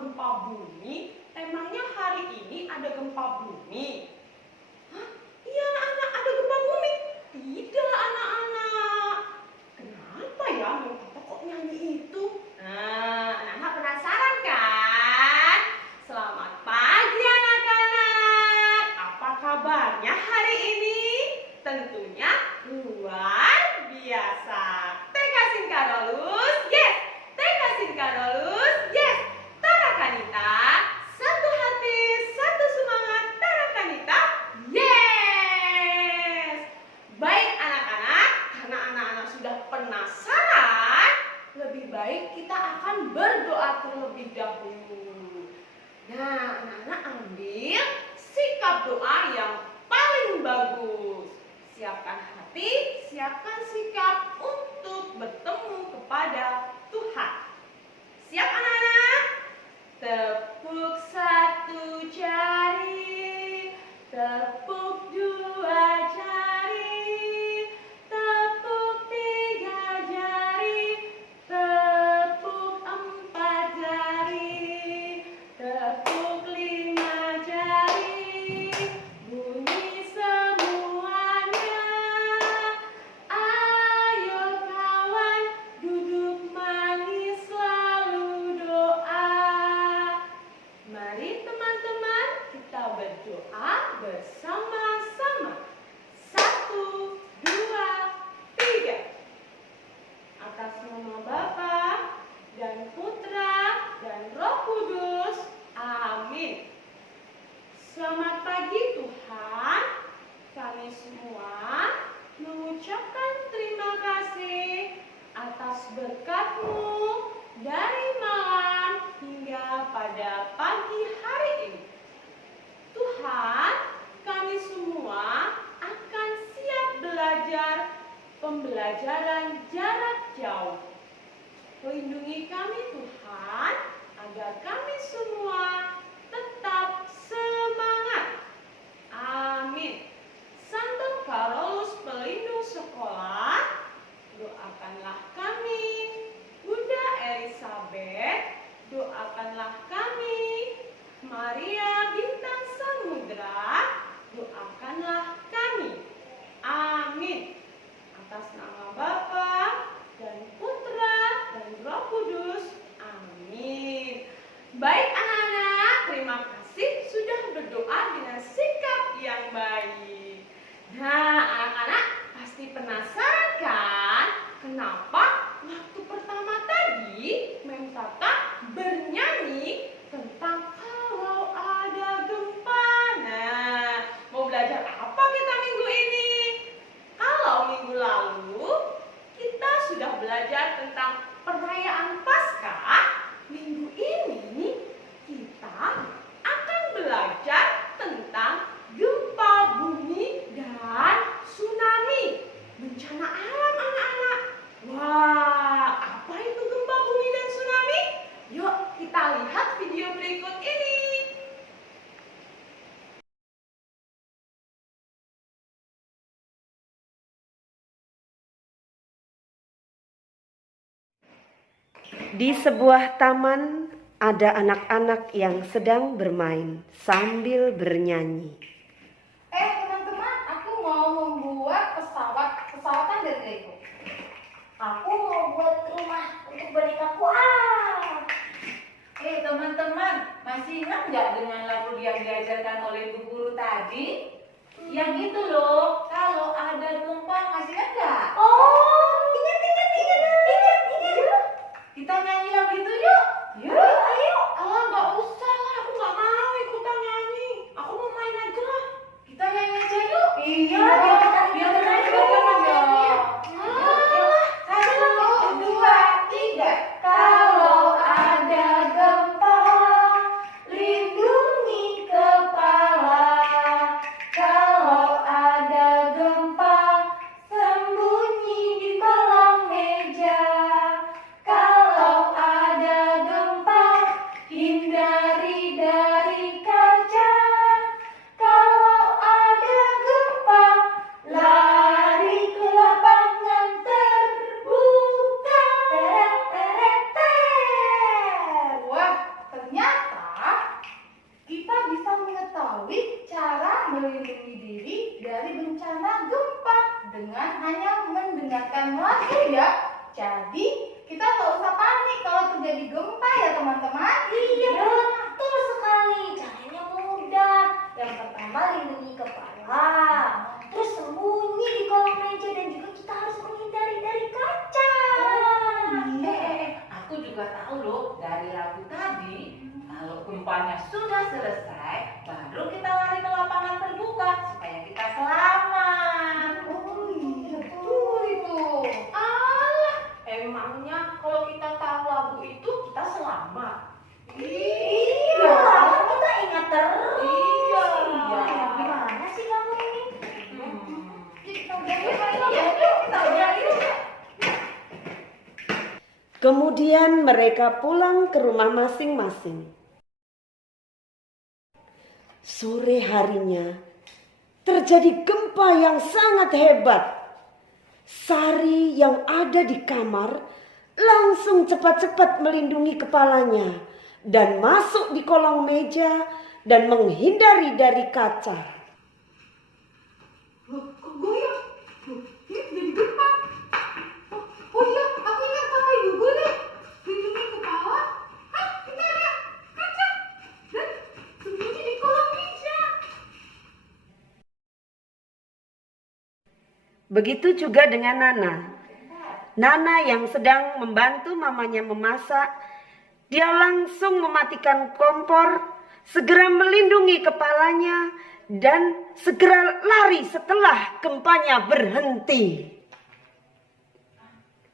gempa bumi? Emangnya hari ini ada gempa bumi? Hah? Iya anak-anak, ada gempa bumi? Tidak anak-anak. Kenapa ya Mempata kok nyanyi itu? Nah, anak-anak penasaran kan? Selamat pagi anak-anak. Apa kabarnya hari ini? Tentunya luar biasa. TK Singkarolus, yes. TK Singkarolus, yes. Tara Kanita, satu hati, satu semangat. Tara Kanita, yes. Baik anak-anak, karena anak-anak sudah penasaran, lebih baik kita akan berdoa terlebih dahulu. Nah, anak-anak ambil sikap doa yang paling bagus. Siapkan hati, siapkan sikap untuk bertemu kepada Tuhan. Siap anak-anak? Tepuk satu jari, tepuk dua jari, tepuk tiga jari, tepuk empat jari, tepuk lima jari, bunyi semuanya. Ayo kawan, duduk manis lalu doa. Mari teman-teman kita berdoa bersama-sama. 1, 2, 3. Atas nama Bapa dan Putra dan Roh Kudus. Amin. Selamat pagi Tuhan. Kami semua mengucapkan terima kasih atas berkat-Mu dari malam hingga pada pagi hari ini. Tuhan, kami semua akan siap belajar pembelajaran jarak jauh. Lindungi kami Tuhan, agar kami semua tetap semangat. Amin. Santo Karolus pelindung sekolah, doakanlah kami. Bunda Elizabeth, doakanlah kami. Maria Bintang Samudra, doakanlah kami. Amin. Atas nama Bapa dan Putra dan Roh Kudus. Amin. Baik anak-anak, terima kasih sudah berdoa dengan sikap yang baik. Nah, anak-anak pasti penasaran kan? Kenapa waktu pertama tadi Mempata bernyanyi tentang kalau ada gempa. Nah, mau belajar apa kita minggu ini? Kalau minggu lalu kita sudah belajar tentang perayaan Paskah, minggu ini kita akan belajar tentang gempa bumi dan tsunami, bencana alam anak-anak. Wah, apa itu gempa bumi dan tsunami? Yuk kita lihat video berikut ini. Di sebuah taman ada anak-anak yang sedang bermain sambil bernyanyi. Teman-teman, aku mau membuat pesawatan dari Lego. Aku mau buat rumah untuk bonekaku. Teman-teman, masih ingat nggak dengan lagu yang diajarkan oleh Bu Guru tadi? Yang itu loh, kalau ada gempa, masih ingat nggak? Oh, ingat. Kita nyanyi lagu itu yuk. Yuk, ayo. Ah, nggak usah lah, aku nggak mau ikutan nyanyi. Aku mau main aja lah. Kita nyanyi aja yuk. Iya, biar tenang kita ya. Satu, dua, tiga. Kalau ada gempa, lindungi kepala. Kalau ada gempa, sembunyi di kolong meja. Kalau ada gempa, melindungi diri dari bencana gempa dengan hanya mendengarkan lagu ya. Jadi kita nggak usah panik kalau terjadi gempa ya teman-teman. Iya, betul sekali. Caranya mudah. Yang pertama lindungi kepala. Terus sembunyi di kolong meja dan juga kita harus menghindari dari kaca. Aku juga tahu loh dari lagu tadi, kalau gempanya sudah selesai, baru kita lari ke lapangan terbuka supaya kita selamat. Oh iya, Betul itu. Alah, emangnya kalau kita tahu lagu itu kita selamat? Iya, kita ingat terus. Iya. Gimana sih kamu ini? Kita udah kita udah Kemudian mereka pulang ke rumah masing-masing. Sore harinya terjadi gempa yang sangat hebat. Sari yang ada di kamar langsung cepat-cepat melindungi kepalanya dan masuk di kolong meja dan menghindari dari kaca. Loh, kok goyang? Loh, ini jadi gempa. Oh iya, aku ingat kata ibuku nih. Lindungi kepala. Hah, kita ada kaca. Dan sembunyi di kolong meja. Begitu juga dengan Nana. Nana yang sedang membantu mamanya memasak, dia langsung mematikan kompor, segera melindungi kepalanya, dan segera lari setelah gempanya berhenti.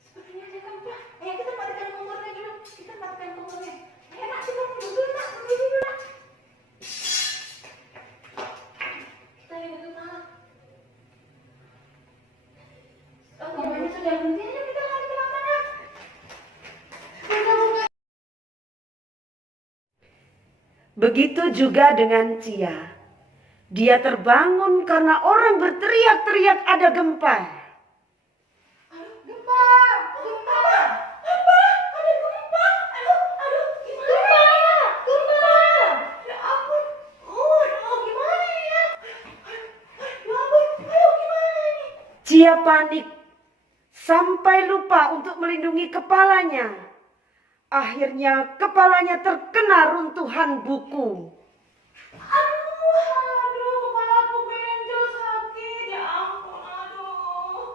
Sepertinya ada gempa. Ayo kita matikan kompornya dulu. Kita matikan kompornya. Ayo nak, kita duduk dulu nak, duduk dulu nak. Kita duduk nak. Oh, gempanya sudah berhenti. Ayo kita lari ke lapangan. Begitu juga dengan Cia. Dia terbangun karena orang berteriak-teriak ada gempa. Gempa, gempa, gempa, ada gempa. Aduh, gimana? Gempa. Ya ampun. Gimana ini ya? Ya ampun, gimana ini? Cia panik sampai lupa untuk melindungi kepalanya. Akhirnya kepalanya terkena runtuhan buku. Aduh, kepalaku benjol sakit. Ya ampun, aduh.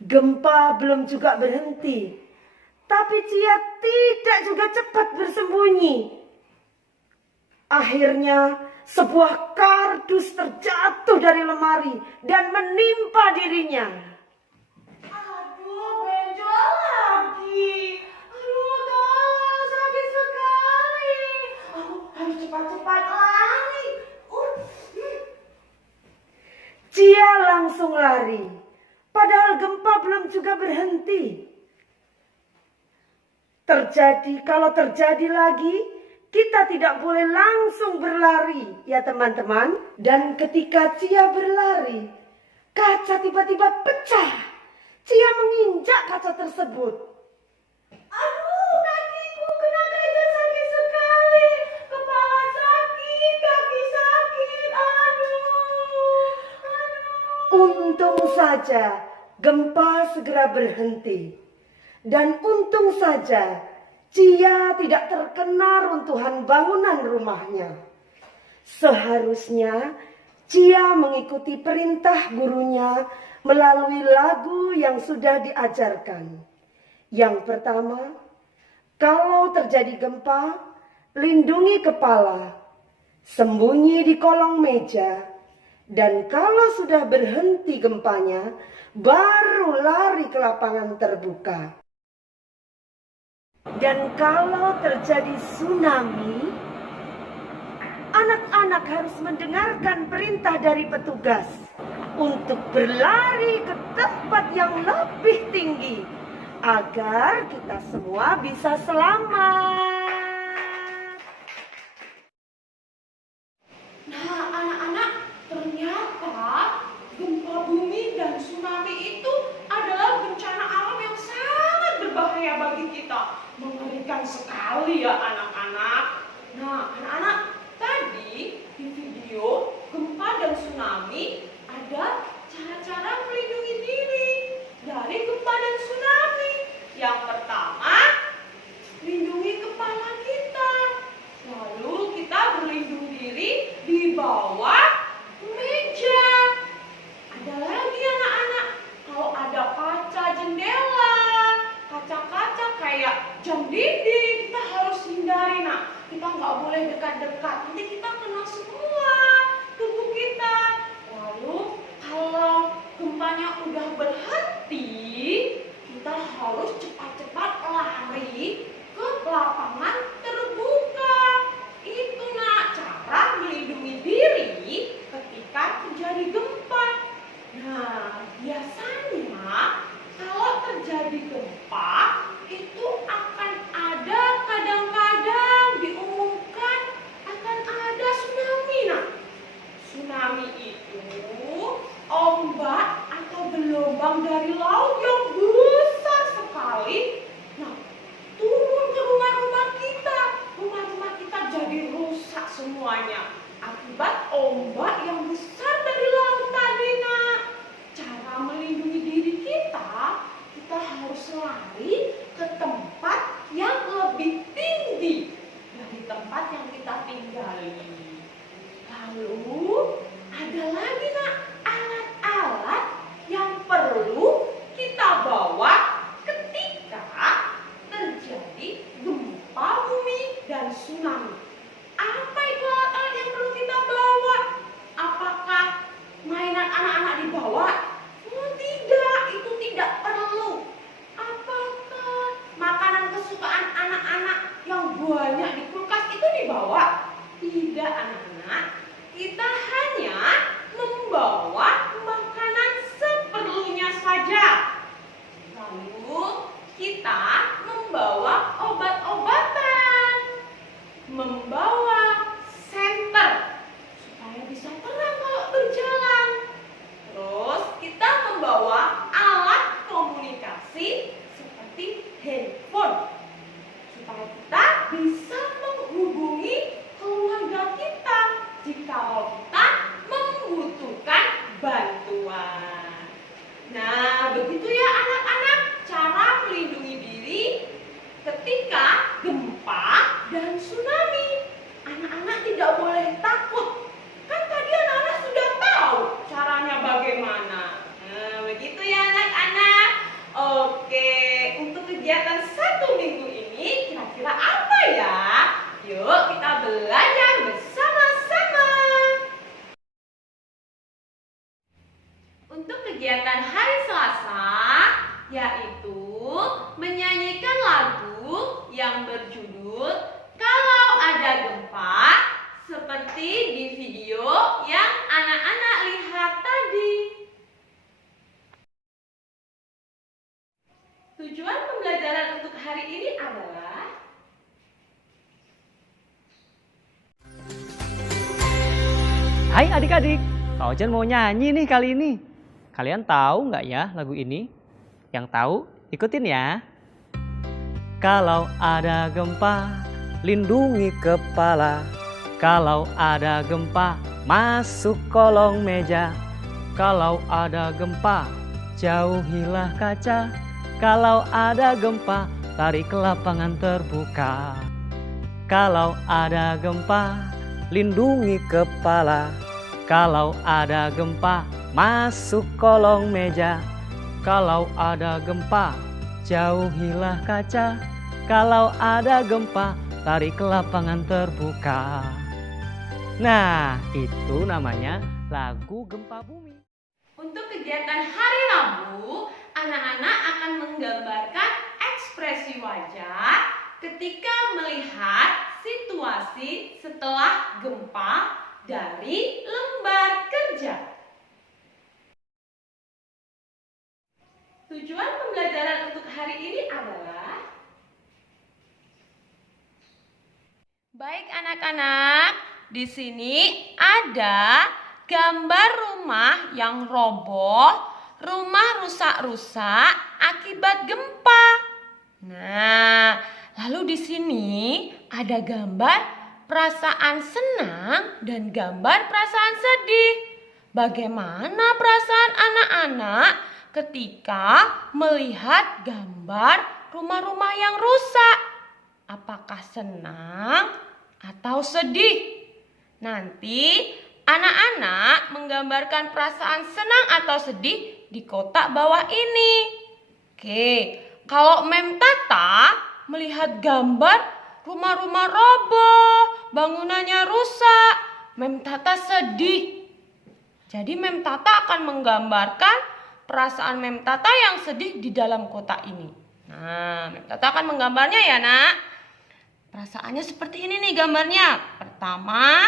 Gempa belum juga berhenti. Tapi Cia tidak juga cepat bersembunyi. Akhirnya sebuah kardus terjatuh dari lemari dan menimpa dirinya. Aduh, benjol lagi. Aduh, tolong, sakit sekali. Aku harus cepat-cepat lari. Cia langsung lari. Padahal gempa belum juga berhenti. Kalau terjadi lagi, kita tidak boleh langsung berlari, ya teman-teman. Dan ketika Cia berlari, kaca tiba-tiba pecah. Cia menginjak kaca tersebut. Aduh, kakiku kena kaca sakit sekali. Kepala sakit, kaki sakit. Aduh. Untung saja gempa segera berhenti. Dan untung saja Cia tidak terkena runtuhan bangunan rumahnya. Seharusnya Cia mengikuti perintah gurunya melalui lagu yang sudah diajarkan. Yang pertama, kalau terjadi gempa, lindungi kepala, sembunyi di kolong meja, dan kalau sudah berhenti gempanya, baru lari ke lapangan terbuka. Dan kalau terjadi tsunami, anak-anak harus mendengarkan perintah dari petugas untuk berlari ke tempat yang lebih tinggi agar kita semua bisa selamat. Nah, anak-anak, ternyata gempa bumi dan tsunami itu adalah bencana alam yang sangat berbahaya bagi kita. Mengerikan sekali ya anak-anak. Nah, anak-anak, tadi di video gempa tsunami, ada cara-cara melindungi diri dari gempa dan tsunami. Yang pertama, lindungi kepala kita. Lalu kita berlindung diri di bawah meja. Ada lagi anak-anak, kalau ada kaca jendela, kaca-kaca kayak jam dinding, kita harus hindari. Nah, kita nggak boleh dekat-dekat, nanti kita kena semua tubuh kita. Lalu kalau gempanya udah berhenti, kita harus cepat-cepat lari ke lapangan terbuka. Itu nak cara melindungi diri ketika terjadi gempa. Nah, biasanya kalau terjadi gempa itu akan ada, kadang-kadang diumumkan akan ada tsunami. Nah, tsunami itu ombak atau gelombang dari laut yang besar sekali. Nah, turun ke rumah-rumah kita. Rumah-rumah kita jadi rusak semuanya akibat ombak yang besar dari laut tadi, nak. Cara melindungi diri kita, kita harus lari ke tempat yang lebih tinggi dari tempat yang kita tinggali. Lalu ada lagi, nak, alat-alat yang perlu kita bawa ketika terjadi gempa bumi dan tsunami. Apa itu alat-alat yang perlu kita bawa? Apakah mainan anak-anak dibawa? Oh, tidak, itu tidak perlu. Apakah makanan kesukaan anak-anak yang banyak di kulkas itu dibawa? Tidak, anak-anak. Kita hanya membawa makanan seperlunya saja. Lalu kita membawa obat-obatan, membawa senter supaya bisa terang kalau berjalan. Terus kita membawa alat komunikasi seperti handphone supaya kita bisa menghubungi keluarga kita jika kita membutuhkan bantuan. Nah, begitu ya anak-anak cara melindungi diri ketika gempa dan tsunami. Anak-anak tidak boleh takut. Kan tadi anak-anak sudah tahu caranya bagaimana. Nah, begitu ya anak-anak. Oke, untuk kegiatan 1 minggu ini kira-kira apa ya? Yuk kita belajar bersama-sama. Untuk kegiatan hari Selasa, yaitu menyanyikan lagu yang berjudul Kalau Ada Gempa, seperti di video yang anak-anak lihat tadi. Tujuan pembelajaran untuk hari ini adalah Hai adik-adik, Kak Ojan mau nyanyi nih kali ini. Kalian tahu nggak ya lagu ini? Yang tahu ikutin ya. Kalau ada gempa, lindungi kepala. Kalau ada gempa, masuk kolong meja. Kalau ada gempa, jauhilah kaca. Kalau ada gempa, lari ke lapangan terbuka. Kalau ada gempa, lindungi kepala. Kalau ada gempa, masuk kolong meja. Kalau ada gempa, jauhilah kaca. Kalau ada gempa, lari ke lapangan terbuka. Nah, itu namanya lagu Gempa Bumi. untuk kegiatan hari Rabu, anak-anak akan menggambarkan ekspresi wajah ketika melihat situasi setelah gempa dari lembar kerja. Tujuan pembelajaran untuk hari ini adalah baik anak-anak, di sini ada gambar rumah yang roboh, rumah rusak-rusak akibat gempa. Nah, lalu di sini ada gambar perasaan senang dan gambar perasaan sedih. bagaimana perasaan anak-anak ketika melihat gambar rumah-rumah yang rusak? Apakah senang atau sedih? Nanti anak-anak menggambarkan perasaan senang atau sedih di kotak bawah ini. Oke, kalau Mem Tata melihat gambar rumah-rumah roboh, bangunannya rusak, Mem Tata sedih. Jadi Mem Tata akan menggambarkan perasaan Mem Tata yang sedih di dalam kotak ini. Nah, Mem Tata akan menggambarnya ya, Nak. Perasaannya seperti ini nih gambarnya. Pertama,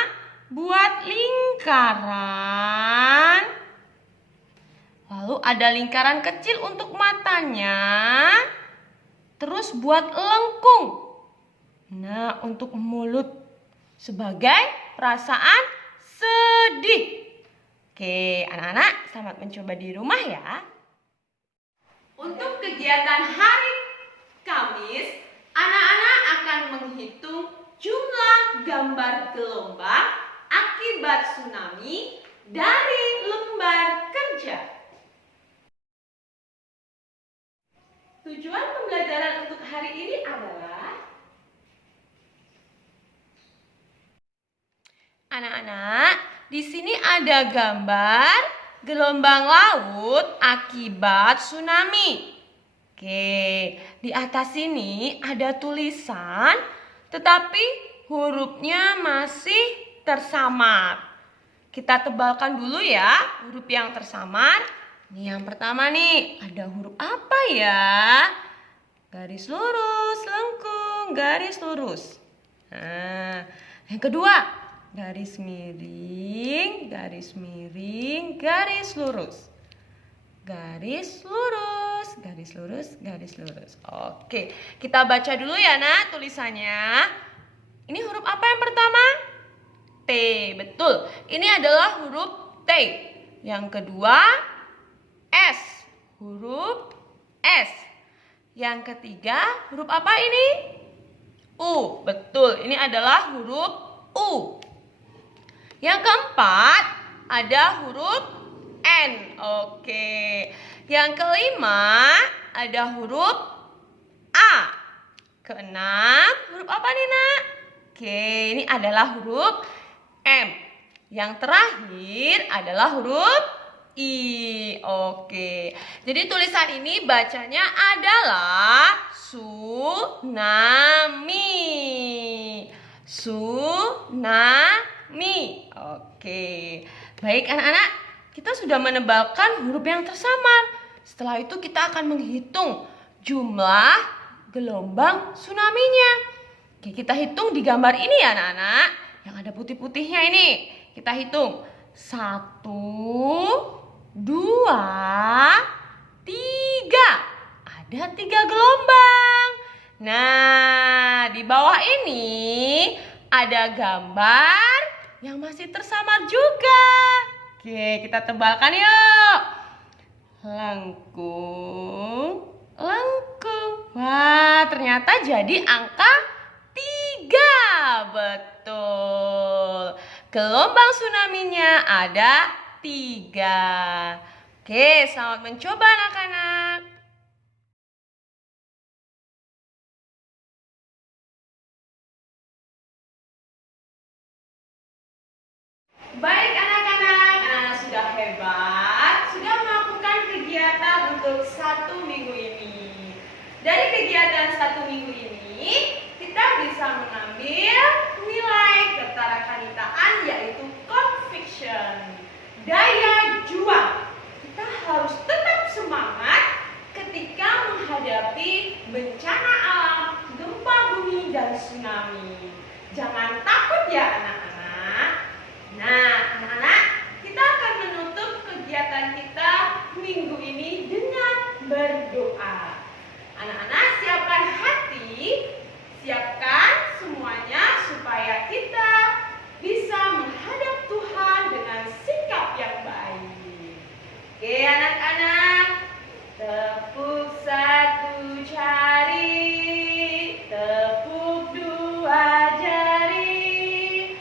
buat lingkaran. Lalu ada lingkaran kecil untuk matanya. Terus buat lengkung. Nah, untuk mulut sebagai perasaan sedih. Oke, anak-anak selamat mencoba di rumah ya. Untuk kegiatan hari Kamis, anak-anak akan menghitung jumlah gambar gelombang akibat tsunami dari lembar kerja. Tujuan pembelajaran untuk hari ini adalah anak-anak, di sini ada gambar gelombang laut akibat tsunami. Oke, di atas sini ada tulisan, tetapi hurufnya masih tersamar. Kita tebalkan dulu ya huruf yang tersamar. Ini yang pertama nih, ada huruf apa ya? Garis lurus, lengkung, garis lurus. Nah, yang kedua, garis miring, garis miring, garis lurus. Garis lurus, garis lurus, garis lurus. Oke, kita baca dulu ya, Nak, tulisannya. Ini huruf apa yang pertama? T, betul. Ini adalah huruf T. Yang kedua, S, huruf S. Yang ketiga, huruf apa ini? U, betul. Ini adalah huruf U. Yang keempat, ada huruf N. Oke. Yang kelima, ada huruf A. Keenam, huruf apa nih, Nak? Oke, ini adalah huruf M. Yang terakhir adalah huruf I. Oke. Jadi tulisan ini bacanya adalah tsunami. Tsunami. Oke. Baik anak-anak, kita sudah menebalkan huruf yang tersamar. Setelah itu kita akan menghitung jumlah gelombang tsunami-nya. Oke, kita hitung di gambar ini ya anak-anak. Yang ada putih-putihnya ini. Kita hitung. 1, 2, 3. Ada 3 gelombang. Nah, di bawah ini ada gambar yang masih tersamar juga. Oke, kita tebalkan yuk. Lengkung, lengkung. Wah, ternyata jadi angka 3. Betul. Gelombang tsunami-nya ada 3. Oke, selamat mencoba anak-anak. Baik anak-anak, anak-anak sudah hebat, sudah melakukan kegiatan untuk 1 minggu ini. Dari kegiatan 1 minggu ini, kita bisa mengambil nilai ketarikanitaan yaitu conviction, daya juang. Kita harus tetap semangat ketika menghadapi bencana alam, gempa bumi dan tsunami. Jangan takut ya anak-anak. Nah, anak-anak, kita akan menutup kegiatan kita minggu ini dengan berdoa. Anak-anak, siapkan hati, siapkan semuanya supaya kita bisa menghadap Tuhan dengan sikap yang baik. Oke, anak-anak, tepuk 1 jari, tepuk 2 jari,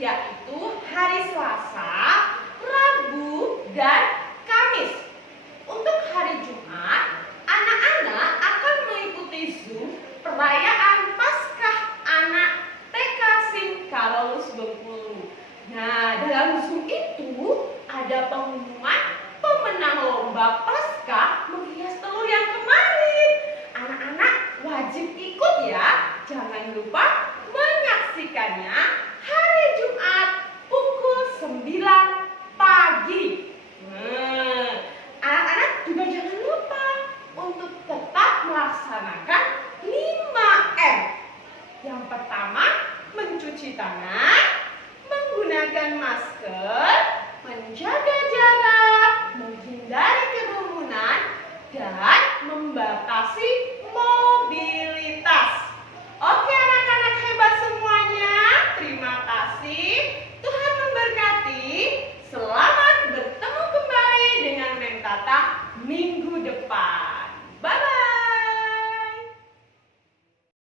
yaitu hari Selasa, Rabu, dan Kamis. Untuk hari Jumat, anak-anak akan mengikuti Zoom perayaan Paskah anak TK Singkarolus Bengkulu. Nah, dalam Zoom itu ada pengumuman pemenang lomba Paskah menghias telur yang kemarin. Anak-anak wajib ikut ya. Jangan lupa menyaksikannya hari Jumat pukul 9 pagi. Anak-anak juga jangan lupa untuk tetap melaksanakan 5M. Yang pertama, mencuci tangan, menggunakan masker, menjaga jarak, menghindari kerumunan, dan membatasi mobilitas. Oke anak-anak hebat semuanya, terima kasih. Tuhan memberkati. Selamat bertemu kembali dengan Mem Tata minggu depan.